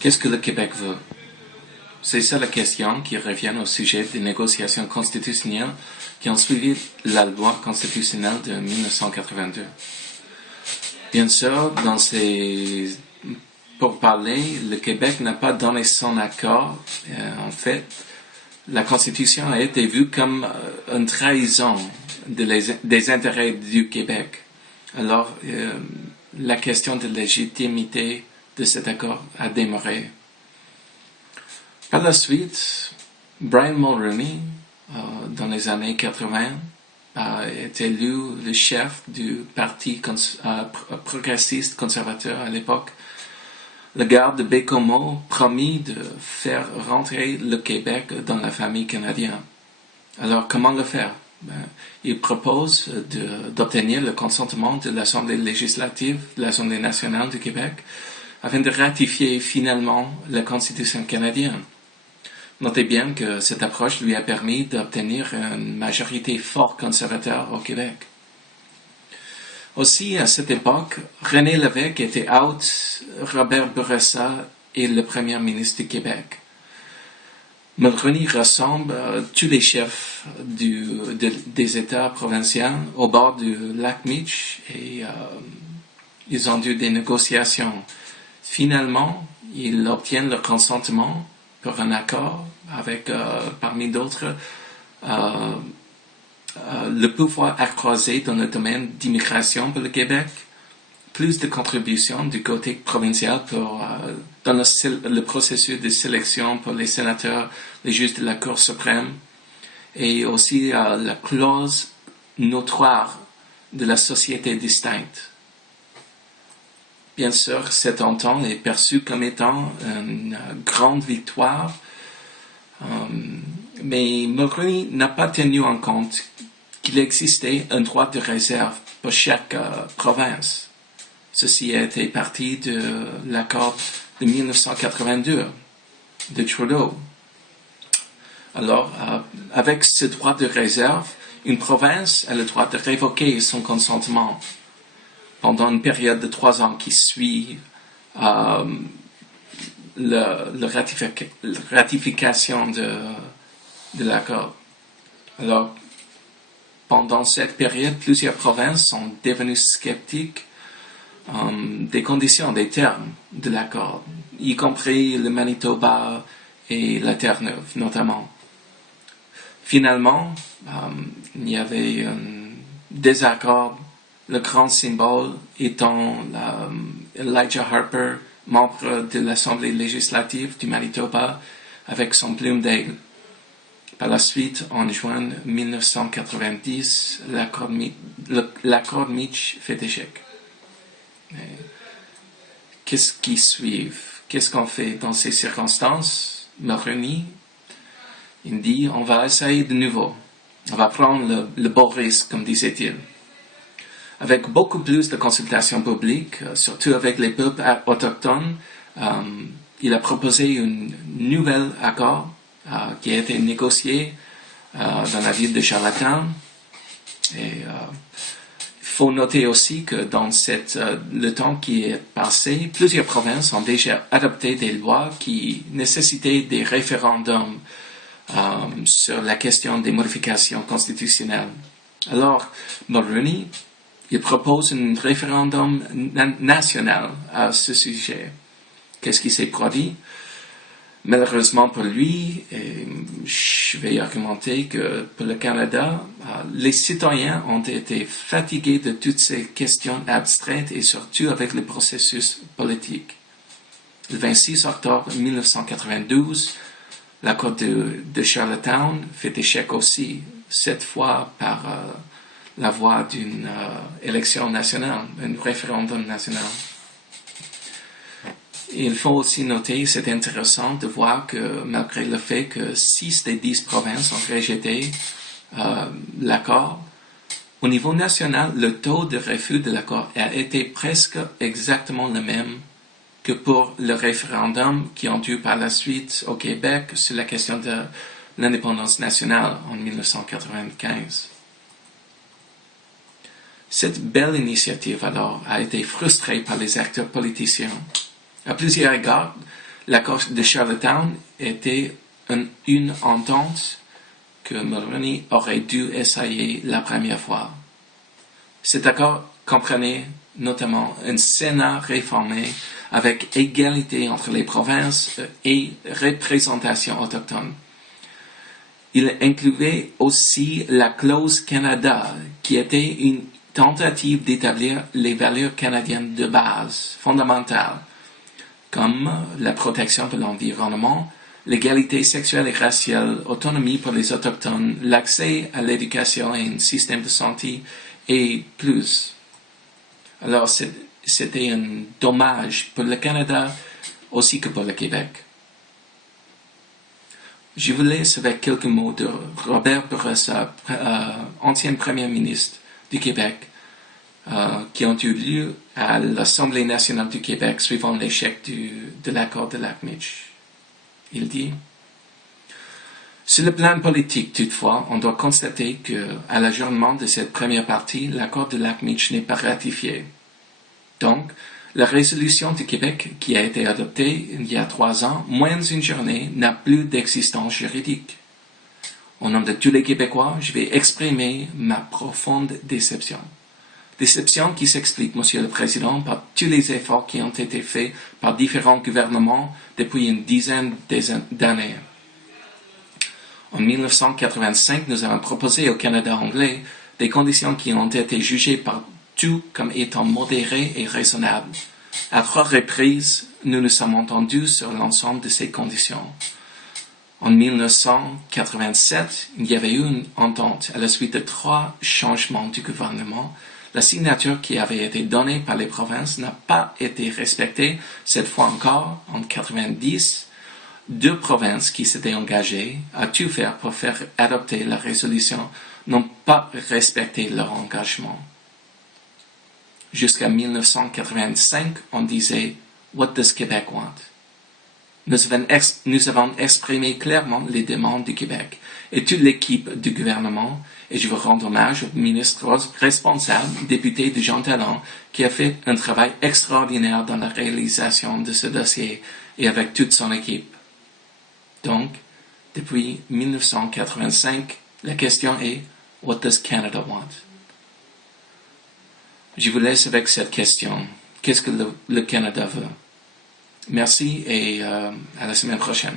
Qu'est-ce que le Québec veut? C'est ça la question qui revient au sujet des négociations constitutionnelles qui ont suivi la loi constitutionnelle de 1982. Bien sûr, pour parler, le Québec n'a pas donné son accord. En fait, la Constitution a été vue comme une trahison des intérêts du Québec. Alors, la question de légitimité de cet accord a demeuré. Par la suite, Brian Mulroney, dans les années 80, a été élu le chef du parti progressiste conservateur à l'époque. Le garde de Baie-Comeau promit de faire rentrer le Québec dans la famille canadienne. Alors, comment le faire? Il propose d'obtenir le consentement de l'Assemblée législative, de l'Assemblée nationale du Québec, afin de ratifier finalement la Constitution canadienne. Notez bien que cette approche lui a permis d'obtenir une majorité fort conservateur au Québec. Aussi, à cette époque, René Lévesque était out, Robert Bourassa est le premier ministre du Québec. Mulroney rassemble tous les chefs des États provinciaux au bord du lac Meech et ils ont eu des négociations. Finalement, ils obtiennent le consentement pour un accord avec, parmi d'autres, le pouvoir accroisé dans le domaine d'immigration pour le Québec, plus de contributions du côté provincial dans le processus de sélection pour les sénateurs, les juges de la Cour suprême, et aussi la clause notoire de la société distincte. Bien sûr, cette entente est perçue comme étant une grande victoire, mais Mulroney n'a pas tenu en compte qu'il existait un droit de réserve pour chaque province. Ceci a été parti de l'accord de 1982 de Trudeau. Alors, avec ce droit de réserve, une province a le droit de révoquer son consentement pendant une période de 3 ans qui suit la ratification de l'accord. Alors, pendant cette période, plusieurs provinces sont devenues sceptiques des conditions, des termes de l'accord, y compris le Manitoba et la Terre-Neuve notamment. Finalement, il y avait un désaccord, le grand symbole étant Elijah Harper, membre de l'Assemblée législative du Manitoba, avec son plume d'aigle. Par la suite, en juin 1990, l'accord Meech fait échec. Qu'est-ce qui suit? Qu'est-ce qu'on fait dans ces circonstances? Mulroney, il dit, on va essayer de nouveau. On va prendre le beau risque, comme disait-il. Avec beaucoup plus de consultations publiques, surtout avec les peuples autochtones, il a proposé un nouvel accord qui a été négocié dans la ville de Charlottetown. Et il faut noter aussi que dans le temps qui est passé, plusieurs provinces ont déjà adopté des lois qui nécessitaient des référendums sur la question des modifications constitutionnelles. Alors, Mulroney, il propose un référendum national à ce sujet. Qu'est-ce qui s'est produit? Malheureusement pour lui, et je vais argumenter que pour le Canada, les citoyens ont été fatigués de toutes ces questions abstraites et surtout avec le processus politique. Le 26 octobre 1992, l'accord de Charlottetown fait échec aussi, cette fois par la voie d'une élection nationale, un référendum national. Il faut aussi noter, c'est intéressant de voir que malgré le fait que 6 des 10 provinces ont rejeté l'accord, au niveau national, le taux de refus de l'accord a été presque exactement le même que pour le référendum qui ont eu par la suite au Québec sur la question de l'indépendance nationale en 1995. Cette belle initiative alors a été frustrée par les acteurs politiciens. À plusieurs égards, L'accord de Charlottetown était une entente que Mulroney aurait dû essayer la première fois. Cet accord comprenait notamment un Sénat réformé avec égalité entre les provinces et représentation autochtone. Il incluait aussi la clause Canada, qui était une tentative d'établir les valeurs canadiennes de base, fondamentales, comme la protection de l'environnement, l'égalité sexuelle et raciale, autonomie pour les autochtones, l'accès à l'éducation et un système de santé, et plus. Alors, c'était un dommage pour le Canada aussi que pour le Québec. Je vous laisse avec quelques mots de Robert Bourassa, ancien premier ministre du Québec, qui ont eu lieu à l'Assemblée nationale du Québec suivant l'échec de l'accord de Lac-Meech. Il dit: sur le plan politique, toutefois, on doit constater qu'à l'adjournement de cette première partie, l'accord de Lac-Meech n'est pas ratifié. Donc, la résolution du Québec qui a été adoptée il y a 3 ans, moins d'une journée, n'a plus d'existence juridique. Au nom de tous les Québécois, je vais exprimer ma profonde déception. Déception qui s'explique, Monsieur le Président, par tous les efforts qui ont été faits par différents gouvernements depuis une dizaine d'années. En 1985, nous avons proposé au Canada anglais des conditions qui ont été jugées par tous comme étant modérées et raisonnables. À 3 reprises, nous nous sommes entendus sur l'ensemble de ces conditions. En 1987, il y avait eu une entente à la suite de 3 changements du gouvernement. La signature qui avait été donnée par les provinces n'a pas été respectée. Cette fois encore, en 1990, 2 provinces qui s'étaient engagées à tout faire pour faire adopter la résolution n'ont pas respecté leur engagement. Jusqu'à 1985, on disait « What does Québec want ?» Nous avons exprimé clairement les demandes du Québec et toute l'équipe du gouvernement, et je veux rendre hommage au ministre responsable, député de Jean Talon, qui a fait un travail extraordinaire dans la réalisation de ce dossier et avec toute son équipe. Donc, depuis 1985, la question est « What does Canada want ?» Je vous laisse avec cette question. Qu'est-ce que le Canada veut? Merci et à la semaine prochaine.